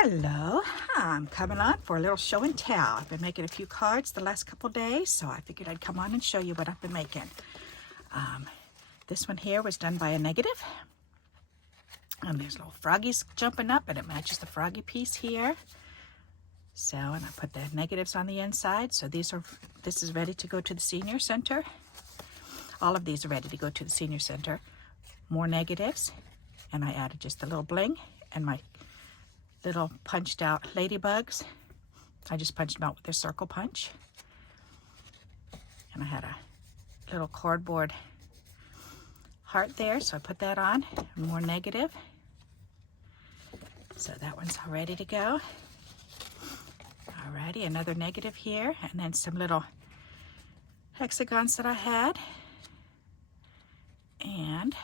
Hello, I'm coming on for a little show and tell. I've been making a few cards the last couple days, so I figured I'd come on and show you what I've been making. This one here was done by a negative. And there's little froggies jumping up, and it matches the froggy piece here. So, and I put the negatives on the inside. So this is ready to go to the senior center. All of these are ready to go to the senior center. More negatives, and I added just a little bling and my little punched out ladybugs. I just punched them out with a circle punch. And I had a little cardboard heart there, so I put that on. More negative. So that one's all ready to go. Alrighty, another negative here, and then some little hexagons that I had. And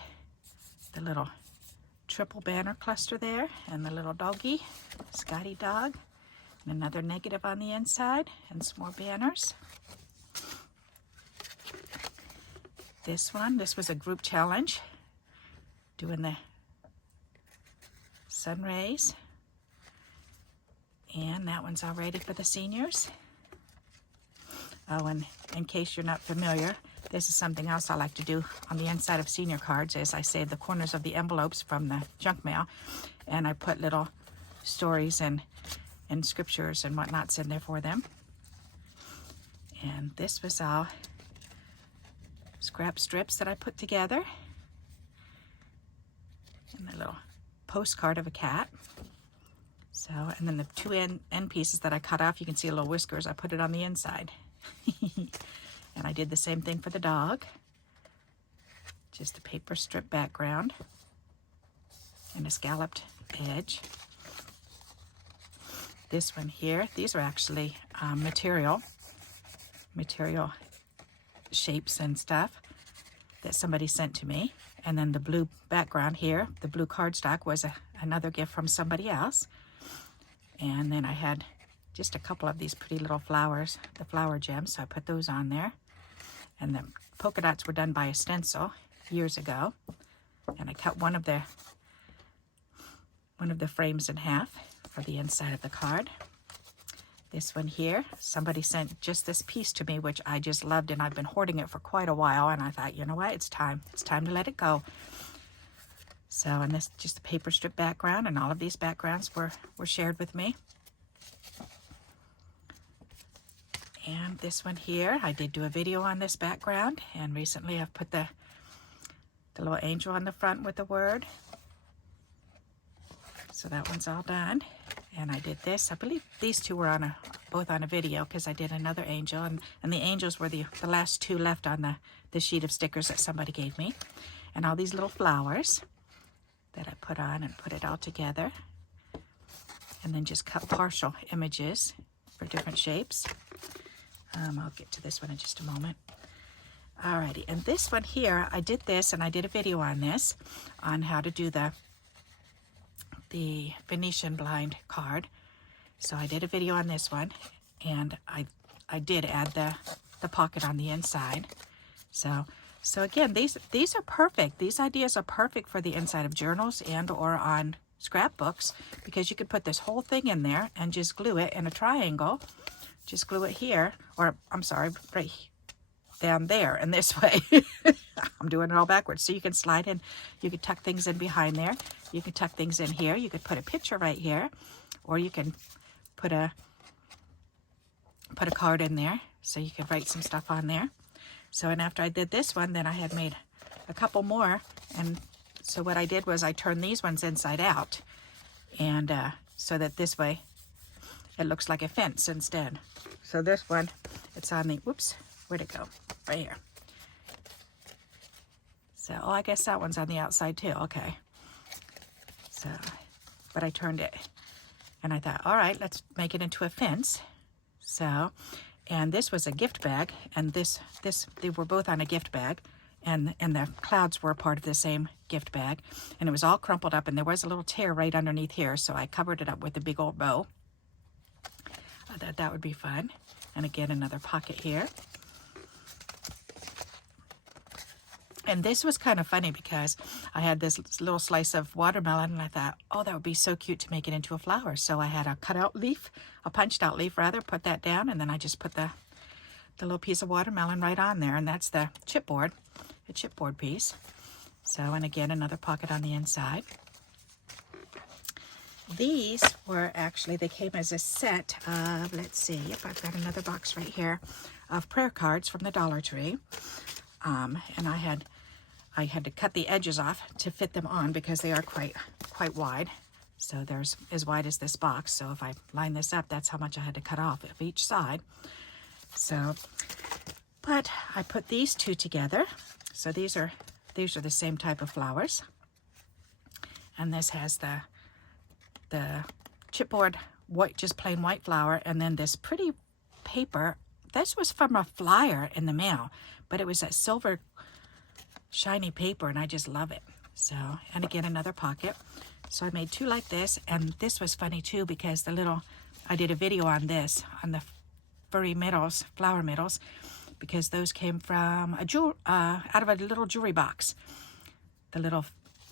the little triple banner cluster there, and the little doggy, Scotty dog, and another negative on the inside, and some more banners. This was a group challenge, doing the sun rays, and that one's all ready for the seniors. Oh, and in case you're not familiar, this is something else I like to do on the inside of senior cards, is I save the corners of the envelopes from the junk mail, and I put little stories and scriptures and whatnots in there for them. And this was all scrap strips that I put together, and a little postcard of a cat. So, and then the two end pieces that I cut off, you can see a little whiskers, I put it on the inside. And I did the same thing for the dog. Just a paper strip background and a scalloped edge. This one here, these are actually material shapes and stuff that somebody sent to me. And then the blue background here, the blue cardstock, was another gift from somebody else. And then I had just a couple of these pretty little flowers, the flower gems, so I put those on there. And the polka dots were done by a stencil years ago. And I cut one of the frames in half for the inside of the card. This one here, somebody sent just this piece to me, which I just loved, and I've been hoarding it for quite a while, and I thought, you know what, it's time to let it go. So, and this just a paper strip background, and all of these backgrounds were shared with me. And this one here, I did do a video on this background, and recently I've put the little angel on the front with the word. So that one's all done. And I did this. I believe these two were both on a video, because I did another angel, and the angels were the last two left on the sheet of stickers that somebody gave me. And all these little flowers that I put on and put it all together. And then just cut partial images for different shapes. I'll get to this one in just a moment. Alrighty, and this one here, I did this, and I did a video on this, on how to do the Venetian blind card. So I did a video on this one, and I did add the pocket on the inside. So again, these are perfect. These ideas are perfect for the inside of journals and or on scrapbooks, because you could put this whole thing in there and just glue it in a triangle. Just glue it here, or I'm sorry, right down there, and this way. I'm doing it all backwards. So you can slide in, you could tuck things in behind there. You can tuck things in here. You could put a picture right here, or you can put a card in there, so you could write some stuff on there. So, and after I did this one, then I had made a couple more, and so what I did was I turned these ones inside out, and so that this way it looks like a fence instead. So this one, it's on the, whoops, where'd it go? Right here. So, oh, I guess that one's on the outside too, okay. So, but I turned it, and I thought, all right, let's make it into a fence. So, and this was a gift bag, and they were both on a gift bag, and the clouds were a part of the same gift bag, and it was all crumpled up, and there was a little tear right underneath here, so I covered it up with a big old bow. I thought that would be fun. And again, another pocket here. And this was kind of funny because I had this little slice of watermelon and I thought, oh, that would be so cute to make it into a flower. So I had a cut-out leaf, a punched-out leaf rather, put that down, and then I just put the little piece of watermelon right on there, and that's the chipboard, a chipboard piece. So, and again, another pocket on the inside. These were actually, they came as a set of, let's see, if I've got another box right here, of prayer cards from the Dollar Tree. And I had to cut the edges off to fit them on because they are quite wide. So there's as wide as this box. So if I line this up, that's how much I had to cut off of each side. So, but I put these two together. So these are the same type of flowers. And this has the chipboard white, just plain white flower, and then this pretty paper. This was from a flyer in the mail, but it was that silver shiny paper, and I just love it. So, and again, another pocket. So I made two like this, and this was funny too because I did a video on this, on the furry middles, flower middles, because those came from out of a little jewelry box, the little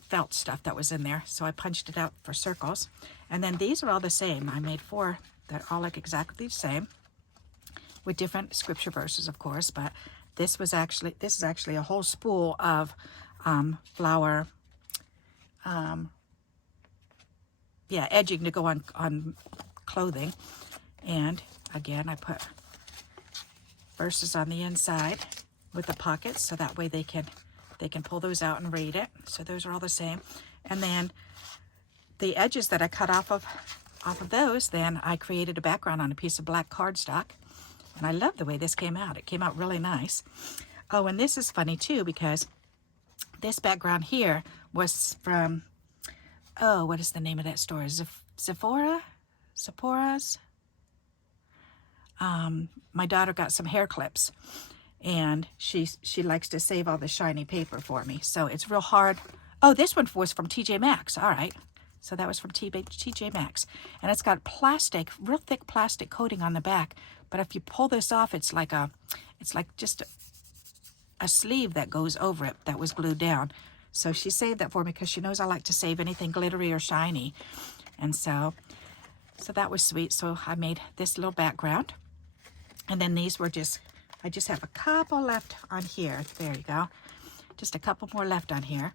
felt stuff that was in there. So I punched it out for circles. And then these are all the same. I made 4 that all look exactly the same, with different scripture verses, of course, but this is actually a whole spool of flower, edging to go on clothing. And again, I put verses on the inside with the pockets, so that way they can pull those out and read it. So those are all the same. And then the edges that I cut off of those, then I created a background on a piece of black cardstock. And I love the way this came out. It came out really nice. Oh, and this is funny too because this background here was from, oh, what is the name of that store? Sephora's? My daughter got some hair clips, and she likes to save all the shiny paper for me. So it's real hard. Oh, this one was from TJ Maxx. All right. So that was from TJ Maxx. And it's got plastic, real thick plastic coating on the back. But if you pull this off, it's like just a sleeve that goes over it that was glued down. So she saved that for me because she knows I like to save anything glittery or shiny. And so that was sweet. So I made this little background. And then these were I just have a couple left on here. There you go. Just a couple more left on here.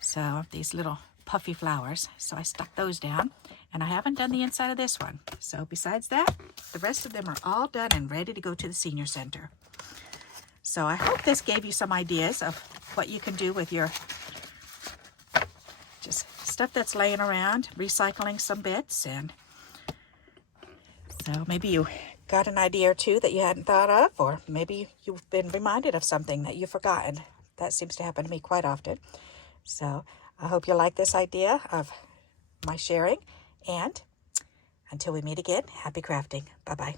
So these little puffy flowers. So I stuck those down. And I haven't done the inside of this one. So besides that, the rest of them are all done and ready to go to the senior center. So I hope this gave you some ideas of what you can do with your just stuff that's laying around, recycling some bits. And so maybe you got an idea or two that you hadn't thought of, or maybe you've been reminded of something that you've forgotten. That seems to happen to me quite often. So I hope you like this idea of my sharing. And until we meet again, happy crafting. Bye-bye.